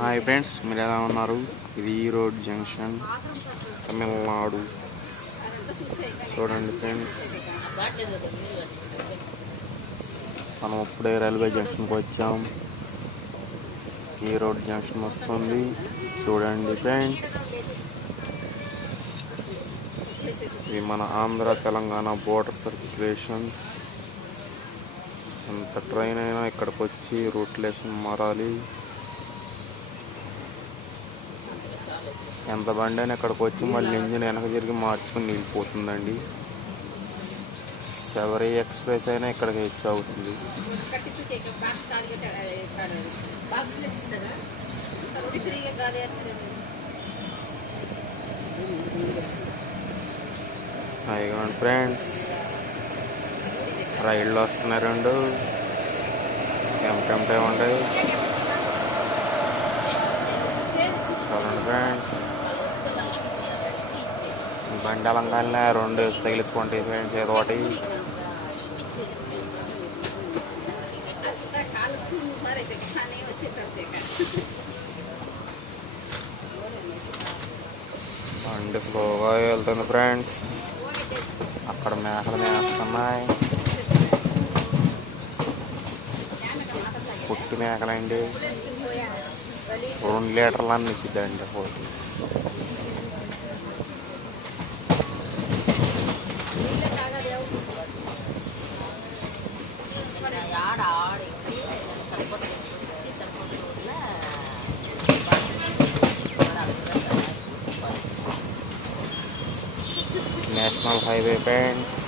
Hi friends, మీరు ఎలా ఉన్నారు? ఇది ఈరోడ్ జంక్షన్, తమిళనాడు. చూడండి ఫ్రెండ్స్, మనం ఇప్పుడే రైల్వే జంక్షన్కి వచ్చాం. ఈరోడ్ జంక్షన్ వస్తుంది, చూడండి ఫ్రెండ్స్. ఇది మన ఆంధ్ర తెలంగాణ బోర్డర్ సర్క్యులేషన్స్. ఎంత ట్రైన్ అయినా ఇక్కడికి వచ్చి రూట్లేషన్ మారాలి. ఎంత బండి అయినా ఇక్కడికి వచ్చి మళ్ళీ ఇంజిన్ వెనక తిరిగి మార్చుకుని నిలిపోతుందండి. శబరి ఎక్స్ప్రెస్ అయినా ఇక్కడికి హెచ్ అవుతుంది. ఇదిగోండి ఫ్రెండ్స్, రైళ్ళు వస్తున్నాయి రెండు. టెంపే ఉంటాయి. చూడండి ఫ్రెండ్స్, బండి అలంగానే రెండు తగిలించుకుంటాయి ఫ్రెండ్స్. ఏదో ఒకటి బండి స్లోగా వెళ్తుంది ఫ్రెండ్స్. అక్కడ మేకలు మేస్తున్నాయి, పుట్టి మేకలండి. 2 లీటర్లు అన్ని ఇచ్చిద్దండి ఒకటి. National highway friends.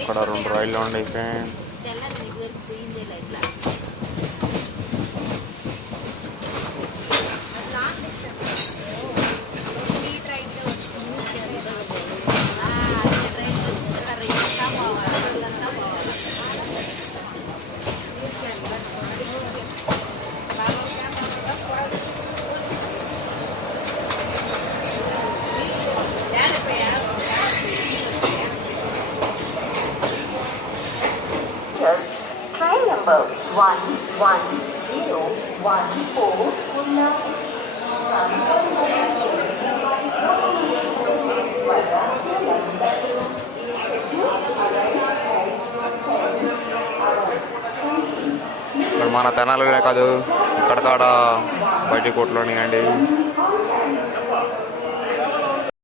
ఇక్కడ 2 రైళ్ళు ఉన్నాయి ఫ్రెండ్స్. Train number 11014 Punna ఇక్కడ మన తెనాలిలోనే కాదు, ఇక్కడ కాడ బయట కోట్లోనే అండి.